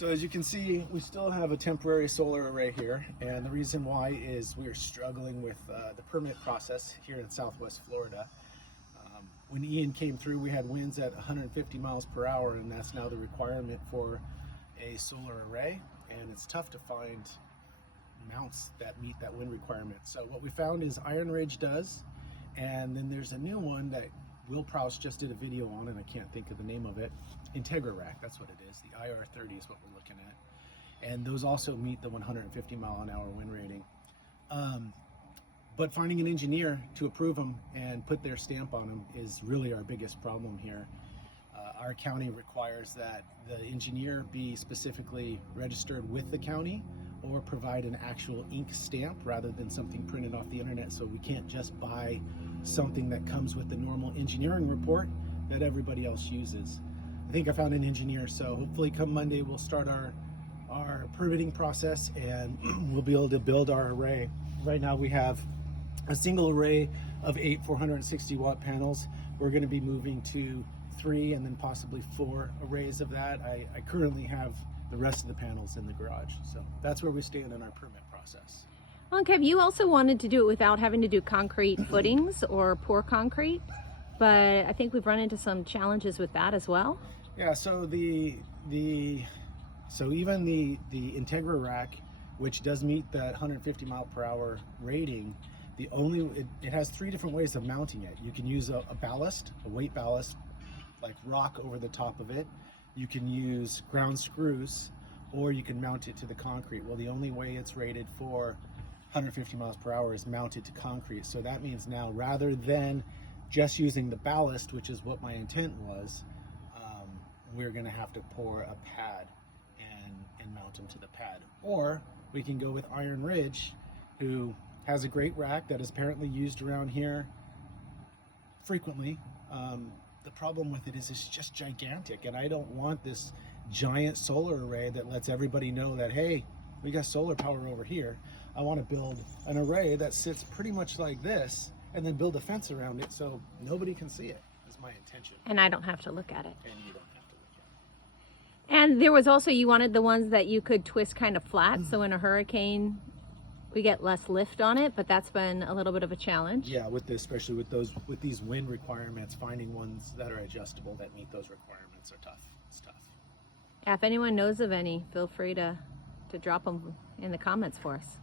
So as you can see, we still have a temporary solar array here, and the reason why is we are struggling with the permit process here in Southwest Florida. When Ian came through, we had winds at 150 miles per hour, and that's now the requirement for a solar array, and it's tough to find mounts that meet that wind requirement. So what we found is Iron Ridge does, and then there's a new one that Will Prowse just did a video on, and I can't think of the name of it. IntegraRack, that's what it is. The IR30 is what we're looking at. And those also meet the 150 mile an hour wind rating. But finding an engineer to approve them and put their stamp on them is really our biggest problem here. Our county requires that the engineer be specifically registered with the county or provide an actual ink stamp rather than something printed off the internet, so we can't just buy something that comes with the normal engineering report that everybody else uses. I think I found an engineer, so hopefully come Monday we'll start our permitting process and we'll be able to build our array. Right now we have a single array of 8 460 watt panels. We're going to be moving to 3 and then possibly 4 arrays of that. I currently have the rest of the panels in the garage. So that's where we stand in our permit process. Well, Kev, you also wanted to do it without having to do concrete footings or pour concrete, but I think we've run into some challenges with that as well. Yeah, so even the IntegraRack, which does meet that 150 mile per hour rating, it has 3 different ways of mounting it. You can use a ballast, a weight ballast, like rock over the top of it. You can use ground screws, or you can mount it to the concrete. Well, the only way it's rated for 150 miles per hour is mounted to concrete. So that means now, rather than just using the ballast, which is what my intent was, we're gonna have to pour a pad and mount them to the pad. Or we can go with Iron Ridge, who has a great rack that is apparently used around here frequently. The problem with it is it's just gigantic, and I don't want this giant solar array that lets everybody know that, hey, we got solar power over here. I want to build an array that sits pretty much like this and then build a fence around it so nobody can see it, is my intention. And I don't have to look at it. And you don't have to look at it. And there was also, you wanted the ones that you could twist kind of flat, so in a hurricane we get less lift on it, but that's been a little bit of a challenge. Yeah, especially with these wind requirements, finding ones that are adjustable that meet those requirements are tough. It's tough. Yeah, if anyone knows of any, feel free to drop them in the comments for us.